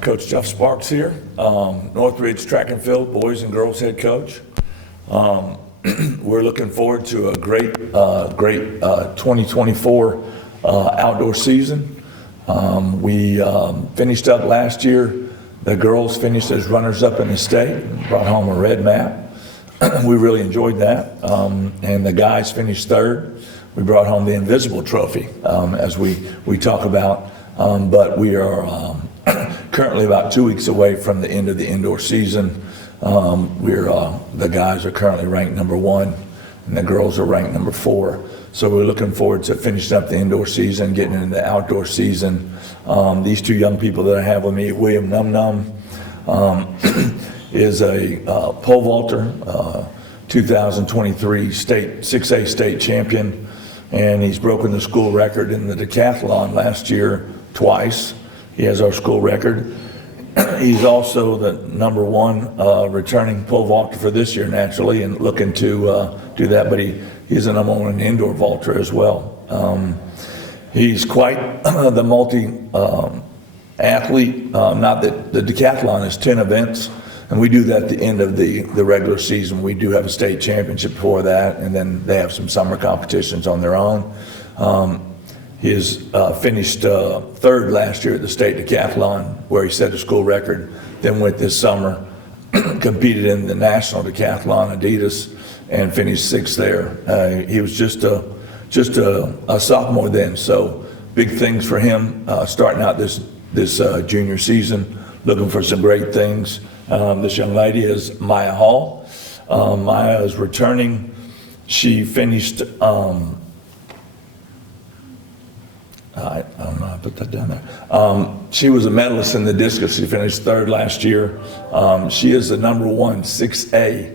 Coach Jeff Sparks here, Northridge track and field boys and girls head coach. We're looking forward to a great 2024 outdoor season. We finished up last year. The girls finished as runners-up in the state, brought home a red map. We really enjoyed that. And the guys finished third. We brought home the invisible trophy, as we talk about. But we are currently about 2 weeks away from the end of the indoor season. The guys are currently ranked number 1, and the girls are ranked number 4. So we're looking forward to finishing up the indoor season, getting into the outdoor season. These two young people that I have with me, William Num Num, is a pole vaulter, 2023 6A state champion, and he's broken the school record in the decathlon last year twice. He has our school record. He's also the number 1 returning pole vaulter for this year, naturally, and looking to do that, but he's the number 1 indoor vaulter as well. He's quite the multi-athlete. Not that the decathlon is 10 events, and we do that at the end of the regular season. We do have a state championship before that, and then they have some summer competitions on their own. He has finished third last year at the state decathlon, where he set a school record, then went this summer, competed in the national decathlon, Adidas, and finished 6th there. He was just a sophomore then, so big things for him starting out this junior season, looking for some great things. This young lady is Maya Hall. Maya is returning. She finished, I don't know, I put that down there. She was a medalist in the discus. She finished 3rd last year. She is the number 1 6A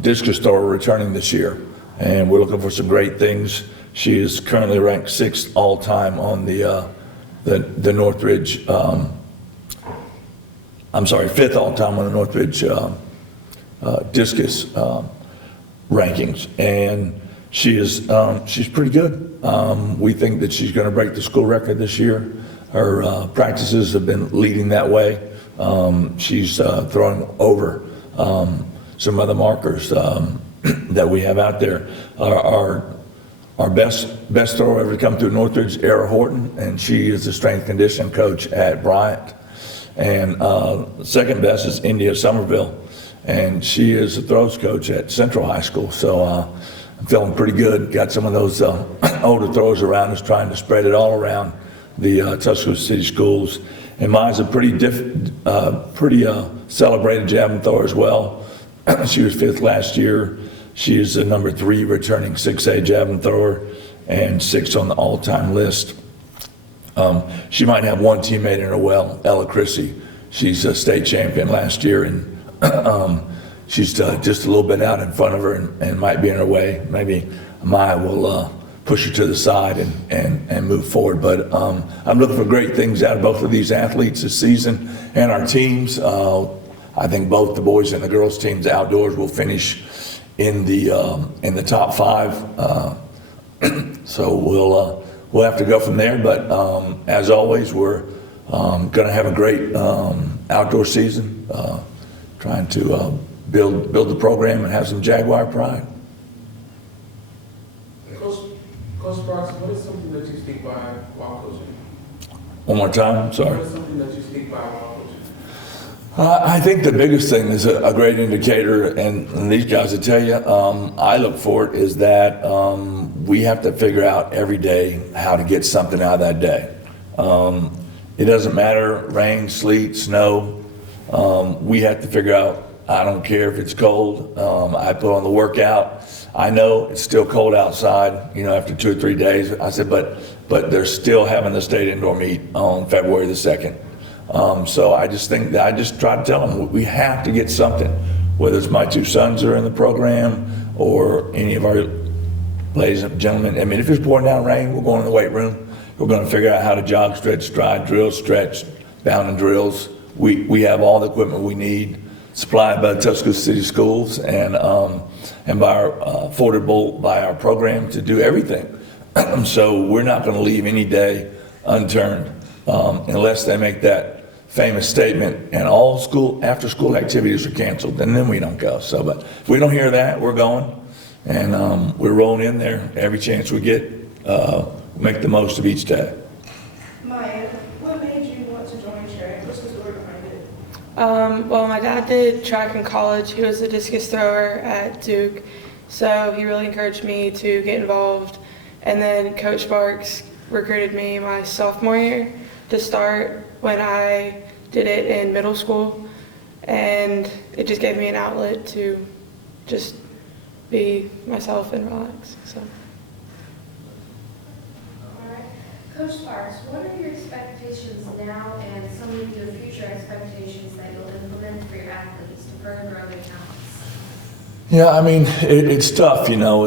discus thrower returning this year, and we're looking for some great things. She is currently ranked 6th all time on the Northridge. I'm sorry, 5th all time on the Northridge discus rankings, and she's pretty good. We think that she's going to break the school record this year. Her practices have been leading that way. She's throwing over some other markers that we have out there. Our best thrower ever to come through Northridge, Era Horton, and she is the strength conditioning coach at Bryant. And second best is India Somerville, and she is the throws coach at Central High School. So I'm feeling pretty good. Got some of those older throwers around us, trying to spread it all around the Tuscaloosa City schools. And mine's a pretty celebrated javelin thrower as well. She was 5th last year. She is the number 3 returning 6A javelin thrower and 6th on the all-time list. She might have one teammate in her well, Ella Chrissy. She's a state champion last year, and she's just a little bit out in front of her and might be in her way. Maybe Maya will push her to the side and move forward. But I'm looking for great things out of both of these athletes this season and our teams. I think both the boys and the girls teams outdoors will finish in the top 5. So we'll have to go from there. But as always, we're going to have a great outdoor season, trying to build the program and have some Jaguar pride. Coach Sparks, what is something that you stick by while coaching? One more time, sorry. What is something that you stick by while coaching? I think the biggest thing is a great indicator, and these guys will tell you, I look for it, is that we have to figure out every day how to get something out of that day. It doesn't matter, rain, sleet, snow. We have to figure out, I don't care if it's cold. I put on the workout. I know it's still cold outside, after 2 or 3 days. I said, but they're still having the state indoor meet on February the 2nd. So I just think that I just try to tell them we have to get something, whether it's my 2 sons are in the program or any of our ladies and gentlemen. I mean, if it's pouring down rain, we're going in the weight room. We're going to figure out how to jog, stretch, stride, drill, stretch, bounding drills. We have all the equipment we need, supplied by the Tuscaloosa City Schools and by our affordable by our program to do everything. So we're not going to leave any day unturned unless they make that famous statement, and all after-school activities are canceled, and then we don't go. So, but if we don't hear that, we're going, and we're rolling in there every chance we get, make the most of each day. Maya, what made you want to join track? What's the story behind it? Well, my dad did track in college. He was a discus thrower at Duke, so he really encouraged me to get involved. And then Coach Sparks recruited me my sophomore year to start when I did it in middle school, and it just gave me an outlet to just be myself and relax. So. All right. Coach Sparks, what are your expectations now and some of your future expectations that you'll implement for your athletes to further grow their talents? Yeah, I mean, it's tough, you know.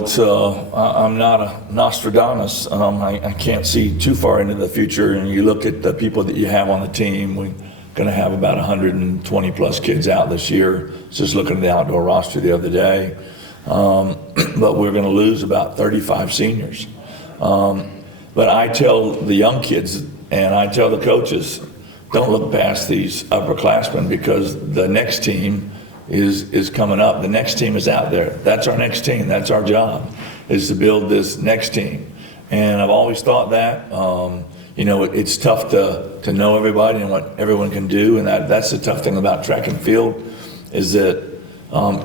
I'm not a Nostradamus. I can't see too far into the future. And you look at the people that you have on the team. We're going to have about 120 plus kids out this year. Just looking at the outdoor roster the other day, but we're going to lose about 35 seniors. But I tell the young kids and I tell the coaches, don't look past these upperclassmen, because the next team is coming up. The next team is out there. That's our next team. That's our job, is to build this next team. And I've always thought that, you know, it's tough to know everybody and what everyone can do. And that's the tough thing about track and field, is that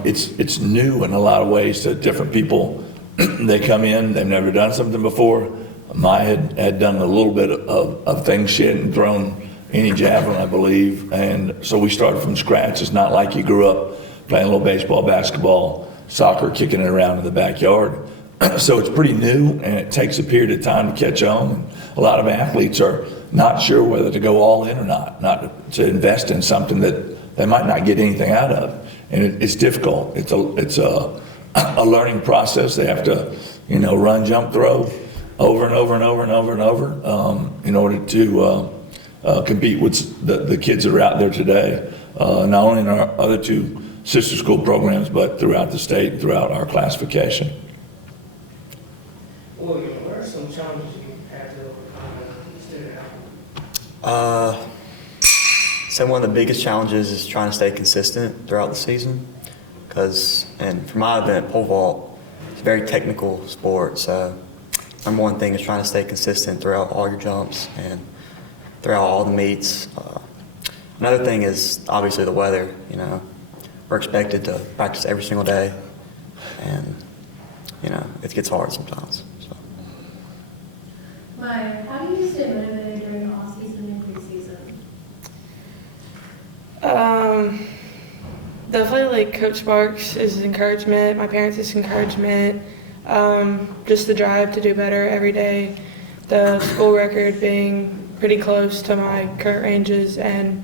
it's new in a lot of ways to different people. They come in, they've never done something before. Maya had done a little bit of things. She hadn't thrown any javelin, I believe, and so we started from scratch. It's not like you grew up playing a little baseball, basketball, soccer, kicking it around in the backyard. So it's pretty new, and it takes a period of time to catch on. A lot of athletes are not sure whether to go all in or not to invest in something that they might not get anything out of, and it's difficult. It's a learning process. They have to, you know, run, jump, throw over and over and over and over and over in order to compete with the kids that are out there today, not only in our other two sister school programs, but throughout the state, throughout our classification. William, what are some challenges you had to overcome? So one of the biggest challenges is trying to stay consistent throughout the season, and for my event, pole vault, it's a very technical sport, so number one thing is trying to stay consistent throughout all your jumps and throughout all the meets. Another thing is obviously the weather. You know, we're expected to practice every single day, and you know, it gets hard sometimes. So. Maya, how do you stay motivated during the off-season and preseason? Definitely like Coach Sparks' encouragement, my parents' encouragement, just the drive to do better every day, the school record being pretty close to my current ranges and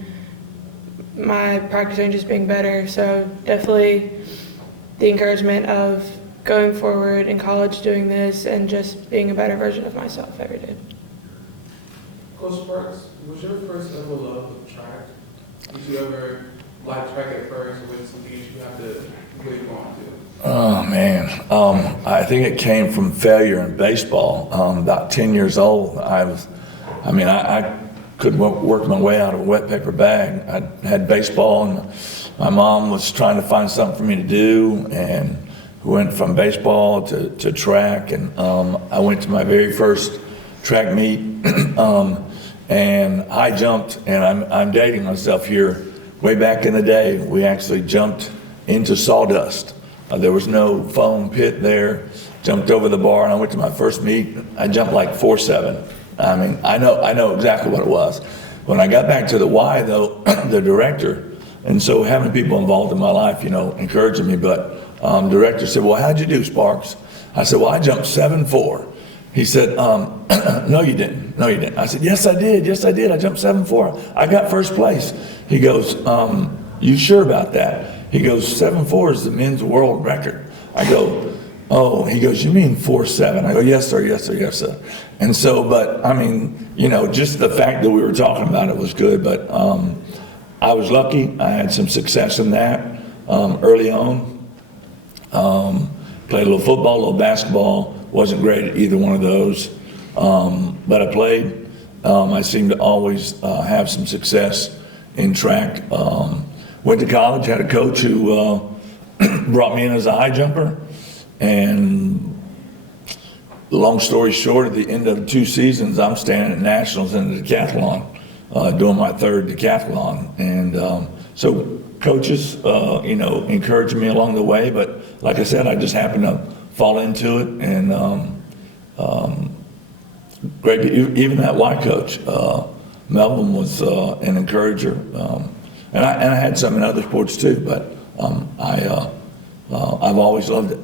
my practice ranges being better. So definitely the encouragement of going forward in college doing this and just being a better version of myself every day. Coach Sparks, was your first ever love of track? Did you ever like track at first, or was it something you have to really go on to? Oh man, I think it came from failure in baseball. About 10 years old, I couldn't work my way out of a wet paper bag. I had baseball, and my mom was trying to find something for me to do, and we went from baseball to track, and I went to my very first track meet, and I jumped, and I'm dating myself here. Way back in the day, we actually jumped into sawdust. There was no foam pit there. Jumped over the bar, and I went to my first meet. I jumped like 4.7. I mean, I know exactly what it was. When I got back to the Y, though, the director, and so having people involved in my life, you know, encouraging me, but director said, well, how'd you do, Sparks? I said, well, I jumped 7.4. He said, no, you didn't. No, you didn't. I said, yes, I did. Yes, I did. I jumped 7.4. I got first place. He goes, you sure about that? He goes, 7.4 is the men's world record. I go, oh, he goes, you mean 4.7? I go, yes, sir, yes, sir, yes, sir. And so, but I mean, you know, just the fact that we were talking about it was good, but I was lucky. I had some success in that early on. Played a little football, a little basketball. Wasn't great at either one of those, but I played. I seemed to always have some success in track. Went to college, had a coach who brought me in as a high jumper, and long story short, at the end of 2 seasons, I'm standing at nationals in the decathlon, doing my 3rd decathlon. And so coaches, encouraged me along the way, but like I said, I just happened to fall into it. And great, even that Y coach, Melvin was an encourager. And I had some in other sports too, but I've always loved it.